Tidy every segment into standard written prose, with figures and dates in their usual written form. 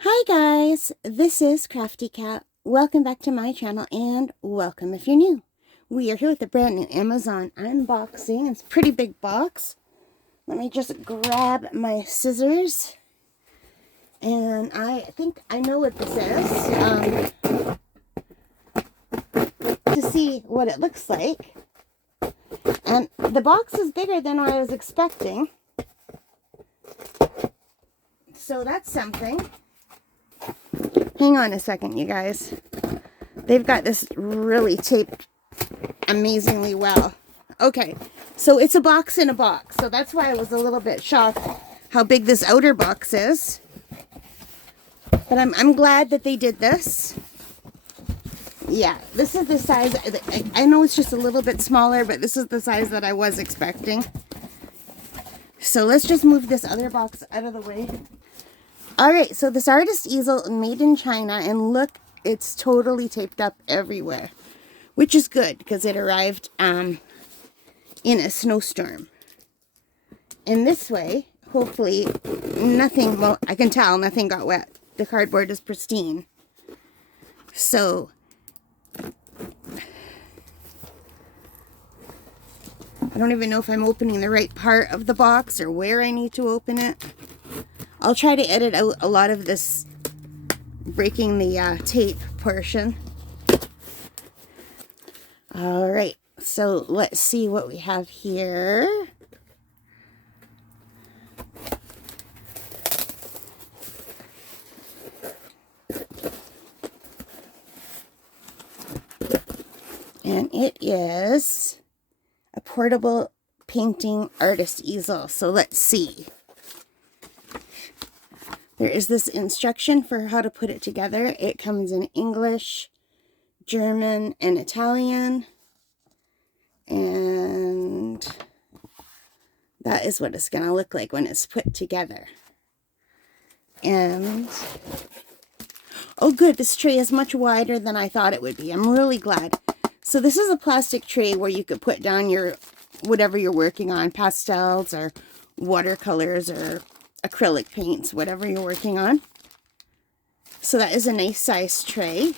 Hi guys, this is Crafty Cat. Welcome back to my channel and welcome if you're new. We are here with a brand new Amazon unboxing. It's a pretty big box. Let me just grab my scissors. And I think I know what this is. To see what it looks like. And the box is bigger than I was expecting. So that's something. Hang on a second, you guys. They've got this really taped amazingly well. Okay, so it's a box in a box. So that's why I was a little bit shocked how big this outer box is. But I'm glad that they did this. Yeah, this is the size. I know it's just a little bit smaller, but this is the size that I was expecting. So let's just move this other box out of the way. Alright, so this artist easel made in China, and look, it's totally taped up everywhere. Which is good, because it arrived in a snowstorm. And this way, hopefully, nothing, well, I can tell nothing got wet. The cardboard is pristine. So, I don't even know if I'm opening the right part of the box or where I need to open it. I'll try to edit out a lot of this breaking the tape portion. Alright, so let's see what we have here. And it is a portable painting artist easel. So let's see. There is this instruction for how to put it together. It comes in English, German, and Italian. And that is what it's going to look like when it's put together. And, oh good, this tray is much wider than I thought it would be. I'm really glad. So this is a plastic tray where you could put down your, whatever you're working on, pastels or watercolors or acrylic paints, whatever you're working on. So that is a nice size tray.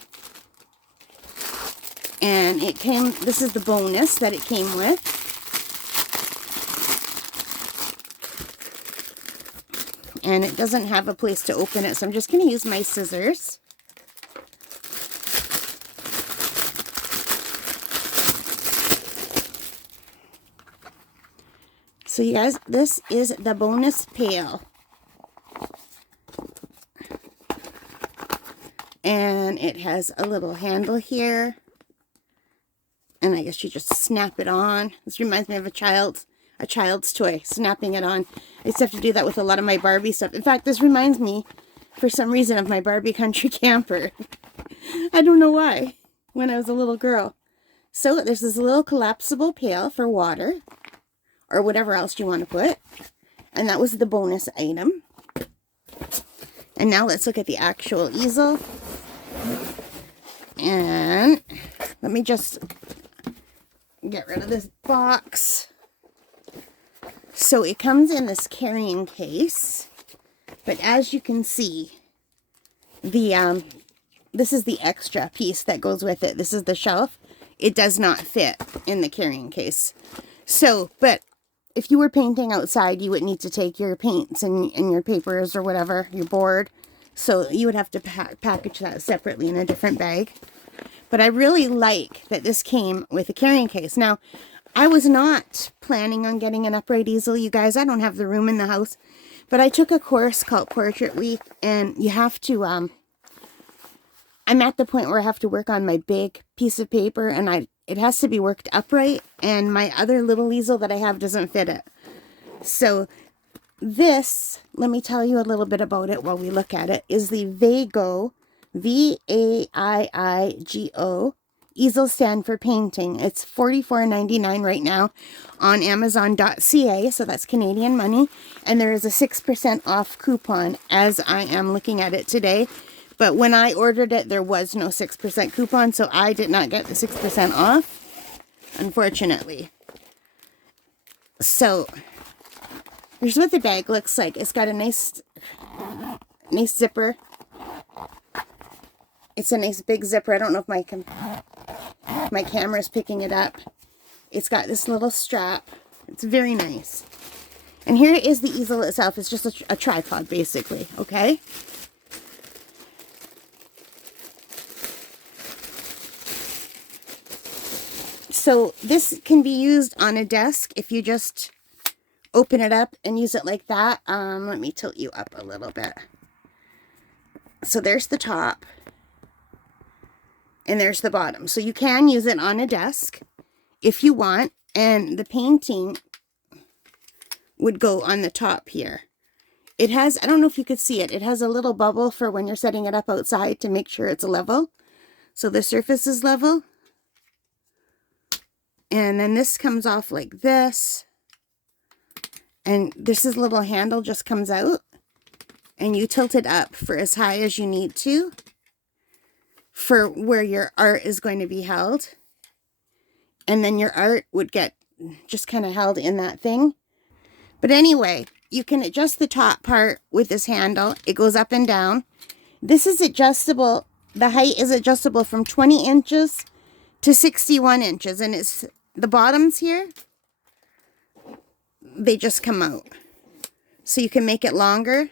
And it came, this is the bonus that it came with. And it doesn't have a place to open it, so I'm just going to use my scissors. So you guys, this is the bonus pail. And it has a little handle here. And I guess you just snap it on. This reminds me of a child's toy, snapping it on. I used to have to do that with a lot of my Barbie stuff. In fact, this reminds me, for some reason, of my Barbie country camper. I don't know why, when I was a little girl. So there's this little collapsible pail for water, or whatever else you want to put. And that was the bonus item. And now let's look at the actual easel. And let me just get rid of this box. So it comes in this carrying case. But as you can see, the this is the extra piece that goes with it. This is the shelf. It does not fit in the carrying case. So, but if you were painting outside, you would need to take your paints and your papers or whatever, your board. So you would have to package that separately in a different bag. But I really like that this came with a carrying case. Now, I was not planning on getting an upright easel, you guys. I don't have the room in the house. But I took a course called Portrait Week, and you have to, I'm at the point where I have to work on my big piece of paper, and it has to be worked upright, and my other little easel that I have doesn't fit it. So this, let me tell you a little bit about it while we look at it, is the Vaigo, V-A-I-I-G-O, easel stand for painting. It's $44.99 right now on Amazon.ca, so that's Canadian money. And there is a 6% off coupon as I am looking at it today. But when I ordered it, there was no 6% coupon, so I did not get the 6% off, unfortunately. So here's what the bag looks like. It's got a nice zipper It's a nice big zipper. I don't know if my camera's picking it up. It's got this little strap. It's very nice. And here is the easel itself. It's just a tripod, basically, okay? So this can be used on a desk if you just open it up and use it like that. Let me tilt you up a little bit. So there's the top. And there's the bottom. So you can use it on a desk if you want. And the painting would go on the top here. It has, I don't know if you could see it, it has a little bubble for when you're setting it up outside to make sure it's level. So the surface is level. And then this comes off like this. And this little handle just comes out. And you tilt it up for as high as you need to, for where your art is going to be held. And then your art would get just kind of held in that thing. But anyway, you can adjust the top part with this handle. It goes up and down. This is adjustable. The height is adjustable from 20 inches to 61 inches. And it's the bottoms here, they just come out. So you can make it longer.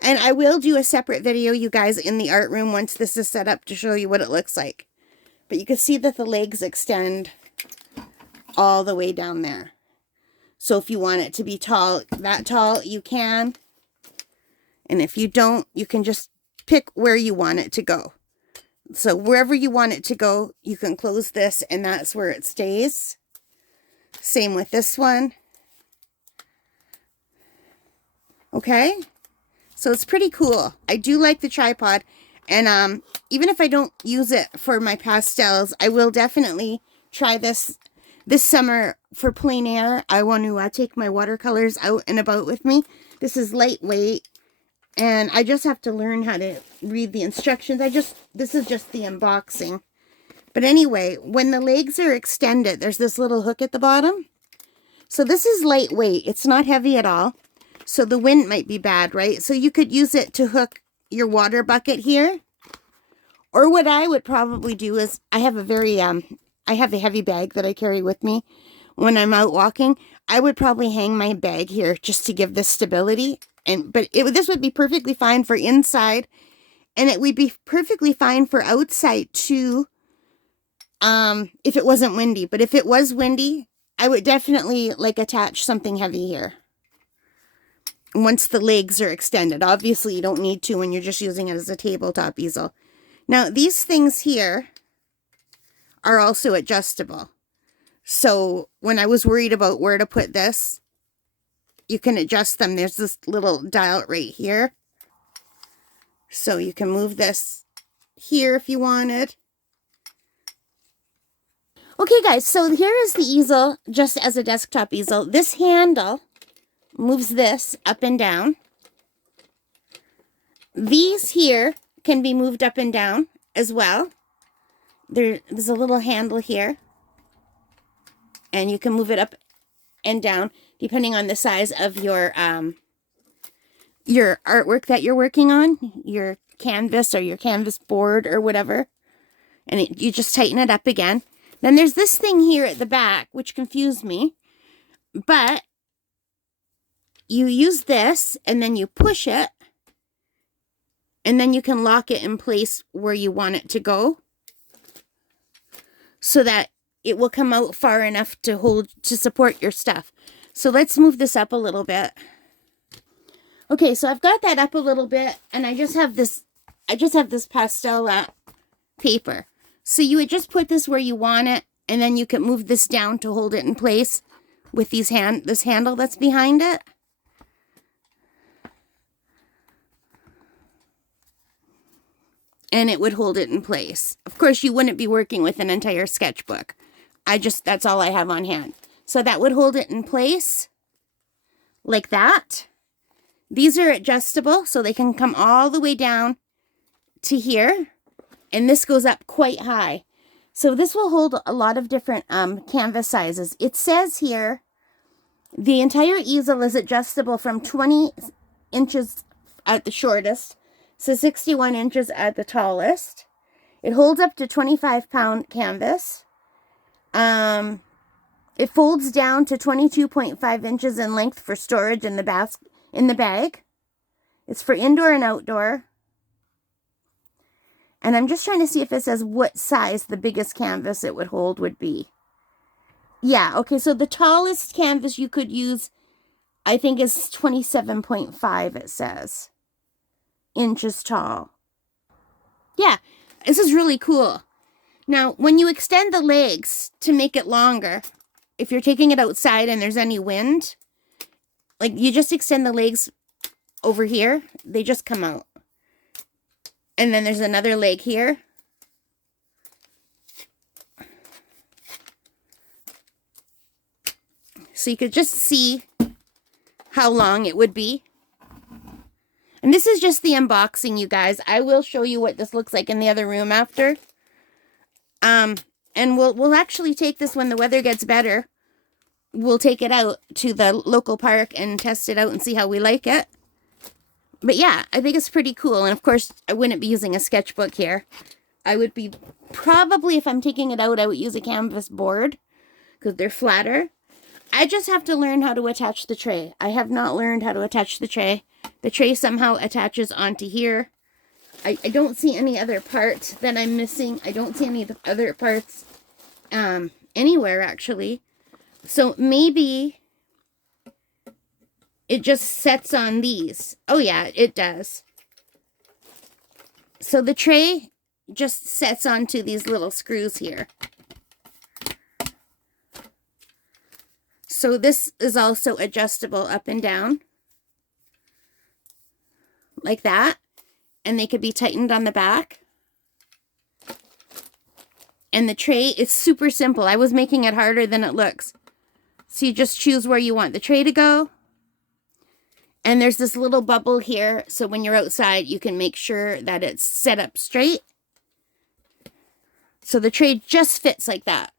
And I will do a separate video, you guys, in the art room once this is set up to show you what it looks like. But you can see that the legs extend all the way down there. So if you want it to be tall, that tall, you can. And if you don't, you can just pick where you want it to go. So wherever you want it to go, you can close this and that's where it stays. Same with this one. Okay? So it's pretty cool. I do like the tripod. And even if I don't use it for my pastels, I will definitely try this summer for plein air. I want to take my watercolors out and about with me. This is lightweight. And I just have to learn how to read the instructions. This is just the unboxing. But anyway, when the legs are extended, there's this little hook at the bottom. So this is lightweight. It's not heavy at all. So the wind might be bad, right? So you could use it to hook your water bucket here. Or what I would probably do is, I have a heavy bag that I carry with me when I'm out walking. I would probably hang my bag here just to give this stability. But this would be perfectly fine for inside. And it would be perfectly fine for outside too, if it wasn't windy. But if it was windy, I would definitely attach something heavy here. Once the legs are extended. Obviously, you don't need to when you're just using it as a tabletop easel. Now, these things here are also adjustable. So, when I was worried about where to put this, you can adjust them. There's this little dial right here. So, you can move this here if you wanted. Okay, guys, so here is the easel, just as a desktop easel. This handle moves this up and down. These here can be moved up and down as well. There's a little handle here. And you can move it up and down depending on the size of your artwork that you're working on. Your canvas or your canvas board or whatever. And you just tighten it up again. Then there's this thing here at the back, which confused me. But you use this, and then you push it, and then you can lock it in place where you want it to go, so that it will come out far enough to support your stuff. So let's move this up a little bit. Okay, so I've got that up a little bit, and I just have this pastel paper. So you would just put this where you want it, and then you can move this down to hold it in place with this handle that's behind it. And it would hold it in place. Of course, you wouldn't be working with an entire sketchbook. That's all I have on hand. So that would hold it in place like that. These are adjustable, so they can come all the way down to here. And this goes up quite high. So this will hold a lot of different canvas sizes. It says here, the entire easel is adjustable from 20 inches at the shortest, so 61 inches at the tallest. It holds up to 25-pound canvas. It folds down to 22.5 inches in length for storage in the bag. It's for indoor and outdoor. And I'm just trying to see if it says what size the biggest canvas it would hold would be. Yeah, okay, so the tallest canvas you could use, I think, is 27.5, it says. Inches tall. Yeah, this is really cool. Now, when you extend the legs to make it longer, if you're taking it outside and there's any wind, like, you just extend the legs over here. They just come out. And then there's another leg here. So you could just see how long it would be. And this is just the unboxing, you guys. I will show you what this looks like in the other room after. And we'll actually take this when the weather gets better. We'll take it out to the local park and test it out and see how we like it. But yeah, I think it's pretty cool. And of course, I wouldn't be using a sketchbook here. I would be probably, if I'm taking it out, I would use a canvas board because they're flatter. I just have to learn how to attach the tray. I have not learned how to attach the tray. The tray somehow attaches onto here. I don't see any other parts that I'm missing. I don't see any other parts anywhere, actually. So maybe it just sets on these. Oh, yeah, it does. So the tray just sets onto these little screws here. So this is also adjustable up and down. Like that. And they could be tightened on the back. And the tray is super simple. I was making it harder than it looks. So you just choose where you want the tray to go. And there's this little bubble here. So when you're outside, you can make sure that it's set up straight. So the tray just fits like that.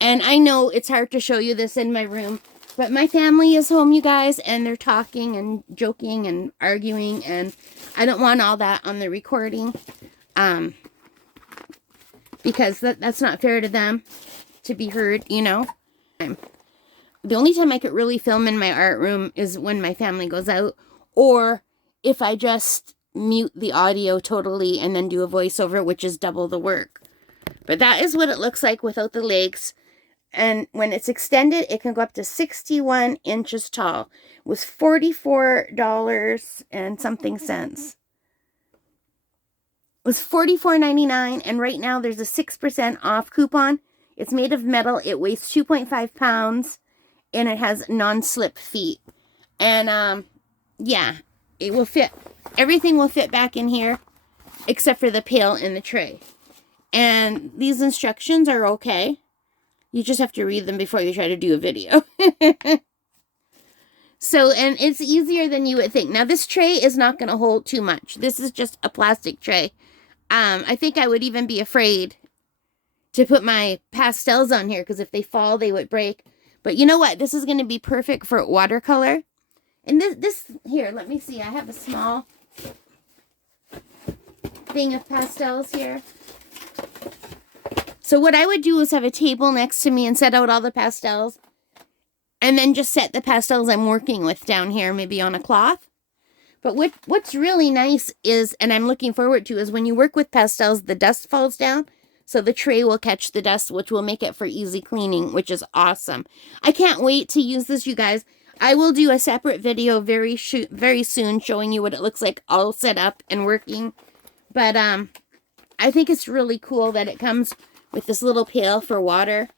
And I know it's hard to show you this in my room, but my family is home, you guys, and they're talking and joking and arguing, and I don't want all that on the recording, because that's not fair to them to be heard, you know. The only time I could really film in my art room is when my family goes out, or if I just mute the audio totally and then do a voiceover, which is double the work. But that is what it looks like without the legs. And when it's extended, it can go up to 61 inches tall. It was $44 and something cents. It was $44.99, and right now there's a 6% off coupon. It's made of metal. It weighs 2.5 pounds, and it has non-slip feet. And, yeah, it will fit. Everything will fit back in here, except for the pail and the tray. And these instructions are okay. You just have to read them before you try to do a video. So, and it's easier than you would think. Now, this tray is not going to hold too much. This is just a plastic tray. I think I would even be afraid to put my pastels on here, because if they fall, they would break. But you know what? This is going to be perfect for watercolor. And this here, let me see. I have a small thing of pastels here. So what I would do is have a table next to me and set out all the pastels. And then just set the pastels I'm working with down here, maybe on a cloth. But what's really nice is, and I'm looking forward to, is when you work with pastels, the dust falls down. So the tray will catch the dust, which will make it for easy cleaning, which is awesome. I can't wait to use this, you guys. I will do a separate video very soon showing you what it looks like all set up and working. But I think it's really cool that it comes with this little pail for water.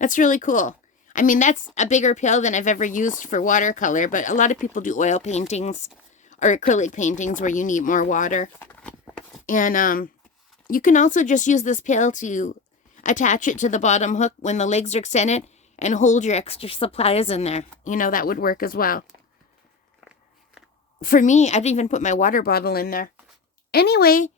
That's really cool. I mean, that's a bigger pail than I've ever used for watercolor, but a lot of people do oil paintings or acrylic paintings where you need more water. And you can also just use this pail to attach it to the bottom hook when the legs are extended and hold your extra supplies in there. You know, that would work as well. For me, I'd even put my water bottle in there. Anyway,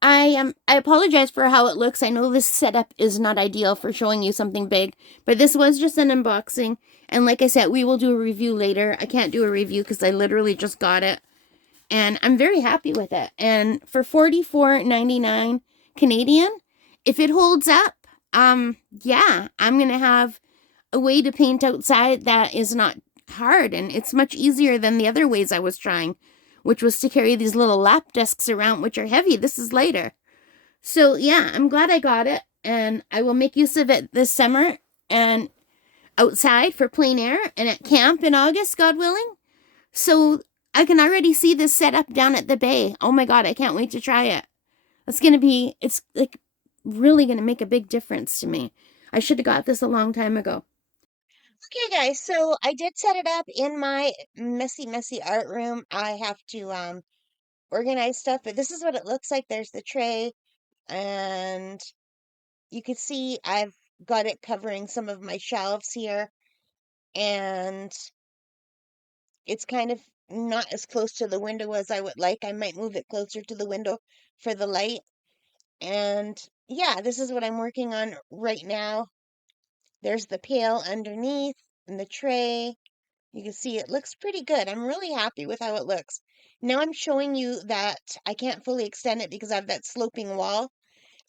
I apologize for how it looks. I know this setup is not ideal for showing you something big, but this was just an unboxing. And like I said, we will do a review later. I can't do a review because I literally just got it. and I'm very happy with it. And for 44.99 Canadian, if it holds up, yeah, I'm gonna have a way to paint outside that is not hard, and it's much easier than the other ways I was trying, which was to carry these little lap desks around, which are heavy. This is lighter. So yeah, I'm glad I got it, and I will make use of it this summer and outside for plein air and at camp in August, God willing. So I can already see this set up down at the bay. Oh my God, I can't wait to try it. It's like really gonna make a big difference to me. I should have got this a long time ago. Okay, guys, so I did set it up in my messy, messy art room. I have to organize stuff, but this is what it looks like. There's the tray, and you can see I've got it covering some of my shelves here, and it's kind of not as close to the window as I would like. I might move it closer to the window for the light. And yeah, this is what I'm working on right now. There's the pail underneath and the tray. You can see it looks pretty good. I'm really happy with how it looks. Now I'm showing you that I can't fully extend it because I have that sloping wall.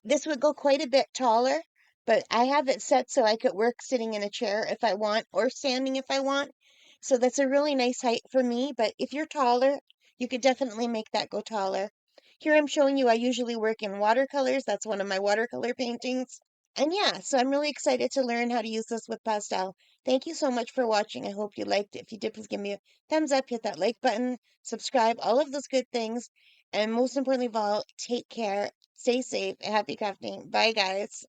This would go quite a bit taller, but I have it set so I could work sitting in a chair if I want or standing if I want. So that's a really nice height for me, but if you're taller, you could definitely make that go taller. Here I'm showing you I usually work in watercolors. That's one of my watercolor paintings. And yeah, so I'm really excited to learn how to use this with pastel. Thank you so much for watching. I hope you liked it. If you did, please give me a thumbs up, hit that like button, subscribe, all of those good things. And most importantly of all, take care, stay safe, and happy crafting. Bye, guys.